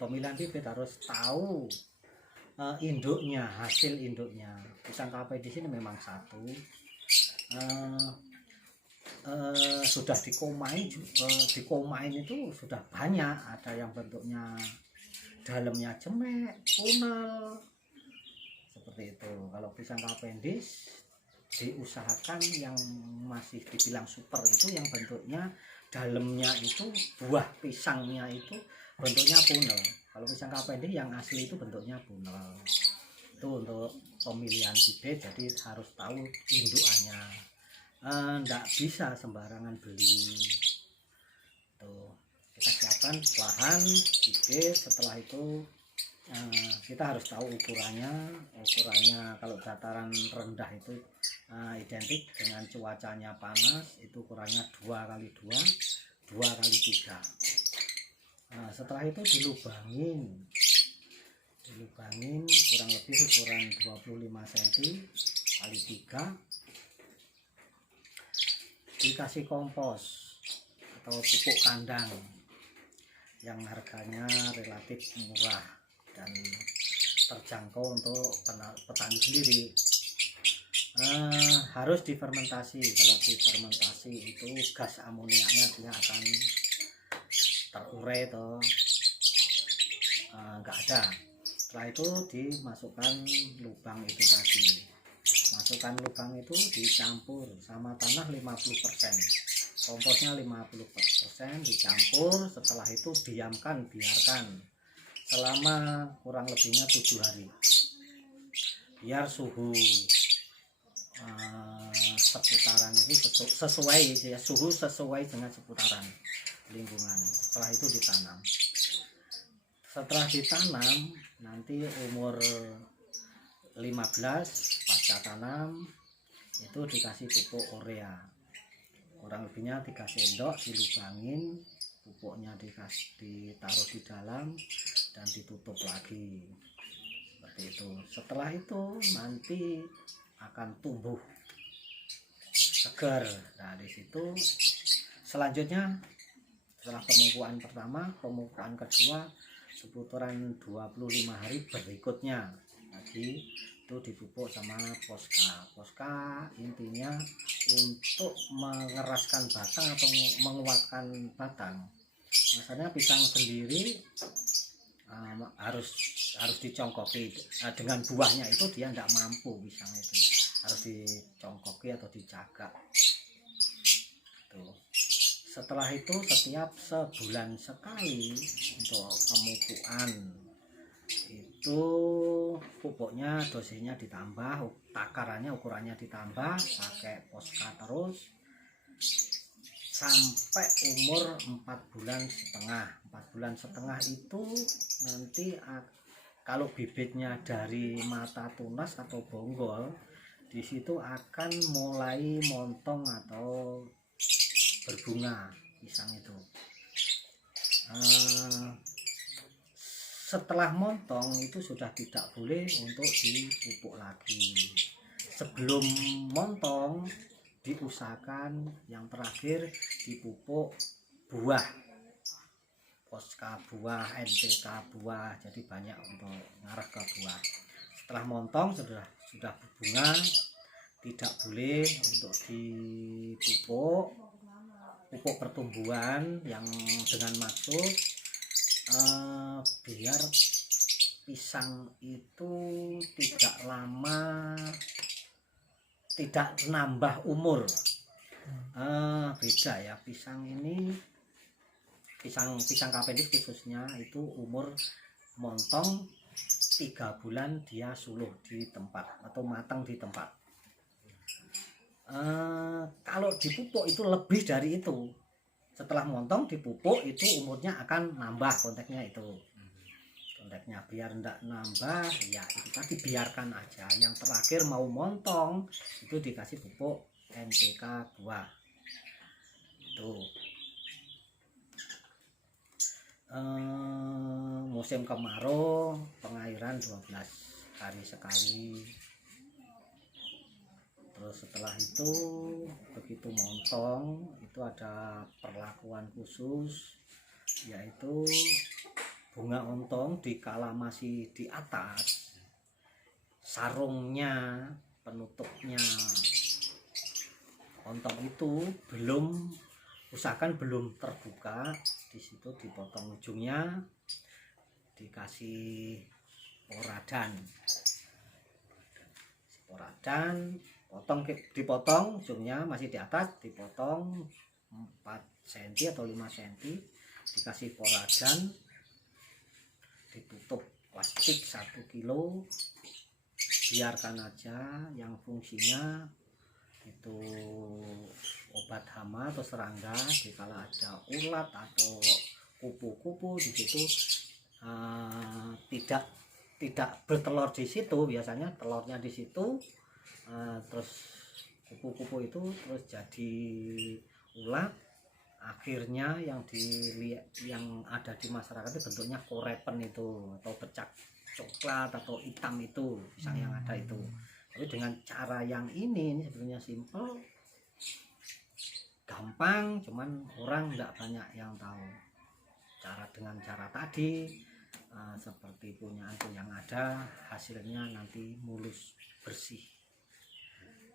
pemilihan bibit harus tahu induknya, hasil induknya. Pisang KP di sini memang satu, sudah dikomain itu sudah banyak. Ada yang bentuknya dalamnya jemek, punel, seperti itu. Kalau pisang Cavendish diusahakan yang masih dibilang super itu yang bentuknya dalamnya itu, buah pisangnya itu bentuknya punel. Kalau pisang Cavendish yang asli itu bentuknya punel. Itu untuk pemilihan bibit, jadi harus tahu indukannya. Nggak bisa sembarangan beli. Tuh, kita siapkan lahan bibit. Setelah itu kita harus tahu ukurannya. Kalau dataran rendah itu identik dengan cuacanya panas, itu ukurannya 2x2, 2x3. Setelah itu dilubangin kurang lebih ukuran 25 cm kali 3. Dikasih kompos atau pupuk kandang yang harganya relatif murah dan terjangkau untuk petani sendiri. Harus difermentasi. Kalau difermentasi itu gas amoniaknya dia akan terurai atau nggak ada. Setelah itu dimasukkan lubang itu tadi. Masukkan lubang itu dicampur sama tanah 50%, komposnya 50%, dicampur. Setelah itu biarkan selama kurang lebihnya 7 hari, biar suhu seputaran itu sesuai dengan seputaran lingkungan. Setelah itu ditanam. Setelah ditanam nanti umur 15 pasca tanam itu dikasih pupuk urea, kurang lebihnya 3 sendok, dilubangin, pupuknya ditaruh di dalam dan ditutup lagi seperti itu. Setelah itu nanti akan tumbuh segar. Nah, di situ selanjutnya setelah pemupukan pertama, pemupukan kedua seputaran 25 hari berikutnya lagi itu dipupuk sama Posca. Intinya untuk mengeraskan batang atau menguatkan batang. Maksudnya pisang sendiri harus dicongkoki. Dengan buahnya itu dia tidak mampu, pisang itu harus dicongkoki atau dicagak. Tuh. Setelah itu setiap sebulan sekali untuk pemupukan itu pupuknya dosisnya ditambah, takarannya ukurannya ditambah, pakai Posca terus sampai umur 4 bulan setengah. 4 bulan setengah itu nanti kalau bibitnya dari mata tunas atau bonggol, di situ akan mulai montong atau berbunga pisang itu. Setelah montong itu sudah tidak boleh untuk dipupuk lagi. Sebelum montong diusahakan yang terakhir dipupuk buah, Posca buah, NPK buah, jadi banyak untuk ngarah ke buah. Setelah montong sudah berbunga, tidak boleh untuk dipupuk pupuk pertumbuhan yang dengan maksud biar pisang itu tidak lama, tidak nambah umur. Beda ya, pisang ini, pisang Cavendish khususnya itu umur montong 3 bulan dia suluh di tempat atau matang di tempat. Kalau dipupuk itu lebih dari itu. Setelah montong dipupuk itu umurnya akan nambah konteknya biar enggak nambah ya itu tadi biarkan aja. Yang terakhir mau montong itu dikasih pupuk NPK buah itu. Musim kemarau pengairan 12 hari sekali. Terus setelah itu begitu montong itu ada perlakuan khusus, yaitu bunga ontong dikala masih di atas, sarungnya, penutupnya ontong itu usahakan belum terbuka. Di situ dipotong ujungnya, dikasih poradan, dipotong ujungnya masih di atas, dipotong 4 cm atau 5 cm, dikasih poradan, ditutup plastik 1 kilo, biarkan aja. Yang fungsinya itu obat hama atau serangga. Jika ada ulat atau kupu-kupu di situ, tidak bertelur di situ, biasanya telurnya di situ, terus kupu-kupu itu terus jadi ulat. Akhirnya yang ada di masyarakat itu bentuknya korepen itu, atau bercak coklat atau hitam itu pisang yang ada itu. Tapi dengan cara yang ini sebenarnya simple, gampang, cuman orang tidak banyak yang tahu. Dengan cara tadi, seperti punya aku yang ada, hasilnya nanti mulus bersih.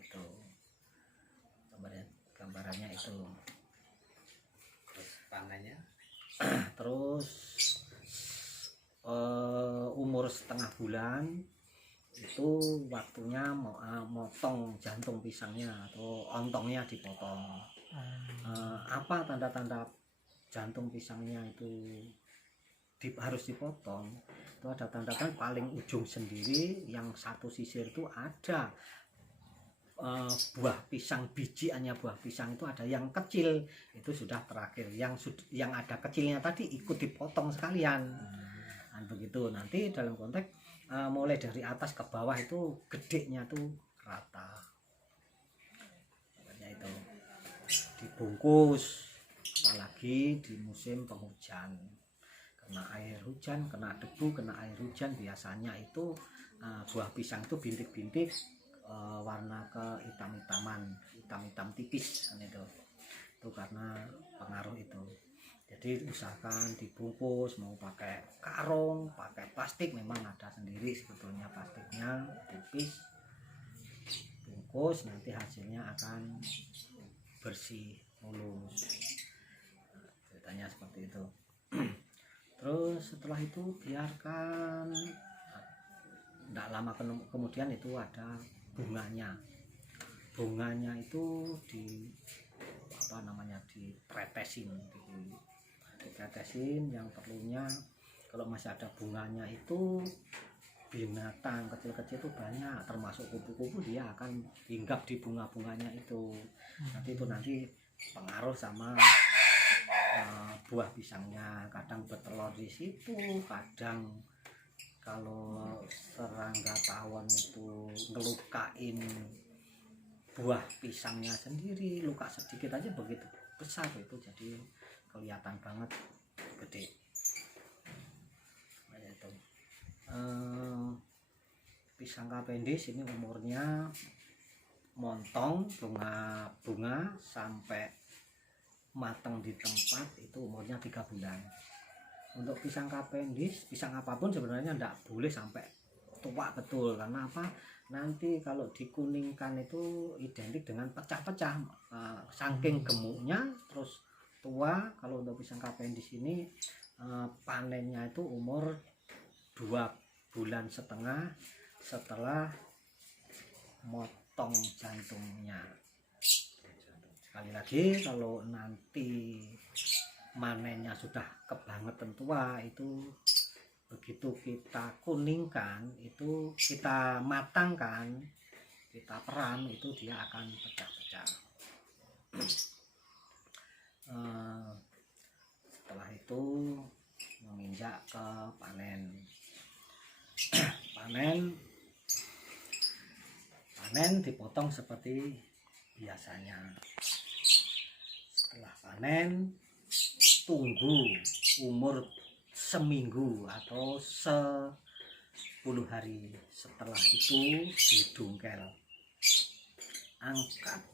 Itu gambarannya itu. Panennya Terus umur setengah bulan itu waktunya motong jantung pisangnya atau ontongnya dipotong. Apa tanda-tanda jantung pisangnya itu harus dipotong? Itu ada tanda-tanda paling ujung sendiri, yang satu sisir itu ada buah pisang, bijiannya buah pisang itu ada yang kecil, itu sudah terakhir. Yang ada kecilnya tadi ikut dipotong sekalian. Dan begitu nanti dalam konteks mulai dari atas ke bawah itu gedenya tuh rata. Makanya itu dibungkus, apalagi di musim penghujan, kena air hujan, kena debu, kena air hujan, biasanya itu buah pisang itu bintik-bintik warna hitam tipis kan itu karena pengaruh itu. Jadi usahakan dibungkus, mau pakai karung, pakai plastik, memang ada sendiri sebetulnya plastiknya, tipis, bungkus, nanti hasilnya akan bersih, mulus. Ceritanya seperti itu. Terus setelah itu biarkan, tidak lama kemudian itu ada bunganya itu ditetesin. Yang perlunya kalau masih ada bunganya itu binatang kecil-kecil itu banyak, termasuk kupu-kupu, dia akan hinggap di bunga-bunganya itu. Nanti pengaruh sama buah pisangnya, kadang bertelur di situ, kadang kalau serangga tawon itu ngelukain buah pisangnya sendiri, luka sedikit aja begitu besar itu, jadi kelihatan banget gede. Itu pisang Cavendish ini umurnya montong bunga sampai matang di tempat itu umurnya 3 bulan. Untuk pisang Cavendish, pisang apapun sebenarnya tidak boleh sampai tua betul, karena apa? Nanti kalau dikuningkan itu identik dengan pecah-pecah, saking gemuknya terus tua. Kalau untuk pisang Cavendish ini panennya itu umur 2,5 bulan setelah motong jantungnya. Sekali lagi, kalau nanti manennya sudah kebangetan tua, itu begitu kita kuningkan, itu kita matangkan, kita peram, itu dia akan pecah-pecah. Setelah itu menginjak ke panen. Panen dipotong seperti biasanya. Setelah panen, tunggu umur seminggu atau 10 hari. Setelah itu didungkel, angkat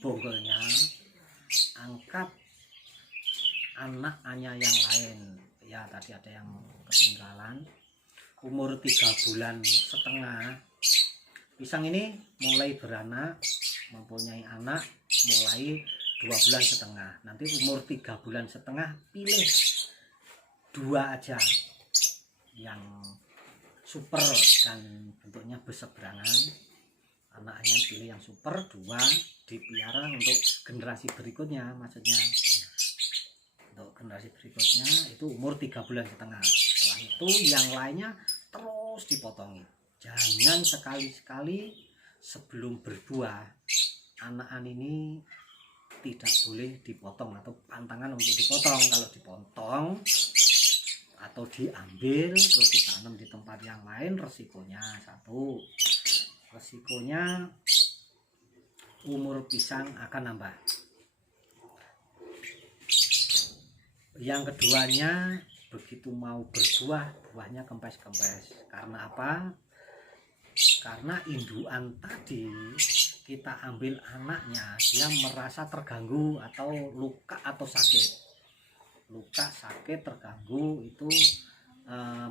bonggolnya, angkat anaknya yang lain. Ya tadi ada yang ketinggalan. Umur 3,5 bulan pisang ini mulai beranak, mempunyai anak mulai 2,5 bulan. Nanti umur 3,5 bulan pilih 2 aja yang super dan bentuknya berseberangan. Anaknya pilih yang super 2, dipiara untuk generasi berikutnya. Maksudnya untuk generasi berikutnya itu umur 3,5 bulan. Setelah itu yang lainnya terus dipotongi. Jangan sekali-sekali sebelum berbuah anakan ini tidak boleh dipotong atau pantangan untuk dipotong. Kalau dipotong atau diambil terus ditanam di tempat yang lain, resikonya umur pisang akan nambah. Yang keduanya, begitu mau berbuah, buahnya kempes-kempes. Karena apa? Karena indukan tadi kita ambil anaknya, dia merasa terganggu atau luka atau sakit. Luka, sakit, terganggu itu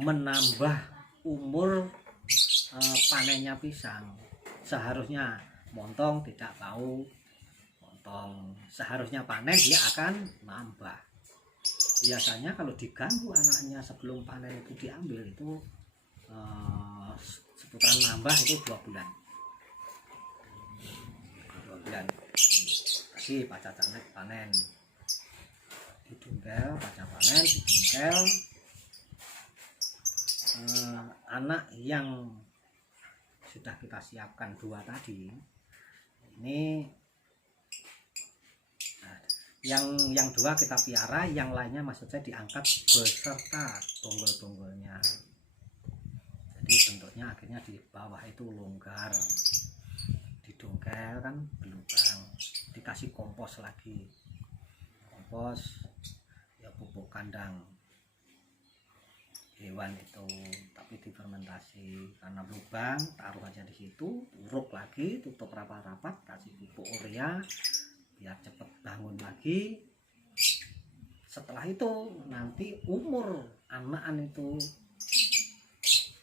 menambah umur panennya pisang. Seharusnya montong tidak tahu montong, seharusnya panen dia akan nambah. Biasanya kalau diganggu anaknya sebelum panen itu diambil itu seputaran nambah itu 2 bulan. 2 bulan. Tadi pacar canek panen, didungkel, pacar panen, didungkel. Anak yang sudah kita siapkan 2 tadi, ini yang 2 kita piara, yang lainnya maksud saya diangkat beserta bonggol-bonggolnya. Jadi bentuknya akhirnya di bawah itu longgar, didongkel kan belubang, dikasih kompos lagi, kompos ya pupuk kandang hewan itu, tapi difermentasi. Karena lubang taruh aja di situ, uruk lagi, tutup rapat-rapat, kasih pupuk urea biar cepet bangun lagi. Setelah itu nanti umur anakan itu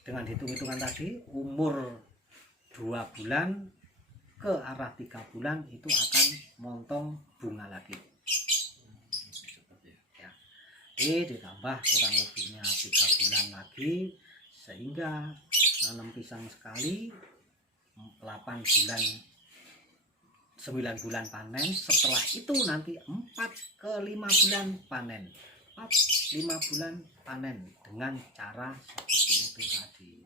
dengan hitung-hitungan tadi, umur 2 bulan ke arah 3 bulan itu akan montong bunga lagi. Ya. Ditambah kurang lebihnya 3 bulan lagi, sehingga nanam pisang sekali 8 bulan 9 bulan panen. Setelah itu nanti 4 ke 5 bulan panen. 4-5 bulan panen dengan cara seperti itu tadi.